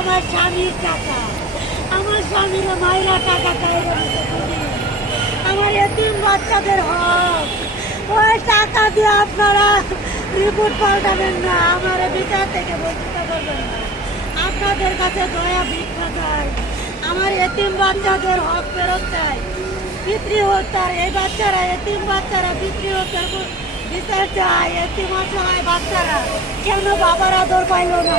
আমার স্বামীর টাকা। আমার স্বামীর মায়েরা টাকা খুনি। আমার এতিম বাচ্চাদের হক। ওই টাকা দিয়ে আপনারা রিপোর্ট পাল্টাবেন না, আমার বিচার থেকে বঞ্চিত করবেন না। আপনাদের কাছে দয়া ভিক্ষা চাই। আমার এতিম বাচ্চাদের হক ফেরত চাই। পিতৃ হত্যার এই বাচ্চারা, এতিম বাচ্চারা পিতৃ হত্যার বিচার চায়। এতিম অসহায় বাচ্চারা, কেন বাবার আদর পাইল না?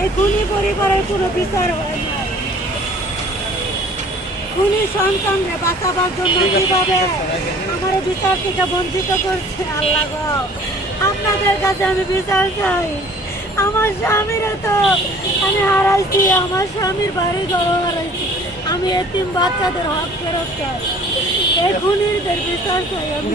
এই খুনি পরিবারের কোনো বিচার হয় না। খুনি সন্তানরে বাঁচাবার জন্য কীভাবে? আমার বিচার থেকে বঞ্চিত করছে আল্লাহ আপনাদের কাছে আমি বিচার চাই। আমার স্বামীরা তো আমি হারাইছি, আমার স্বামীর বাড়ি ঘর হারাইছি। আমি এতিম বাচ্চাদের হক ফেরত চাই। এই খুনিদের বিচার চাই আমি।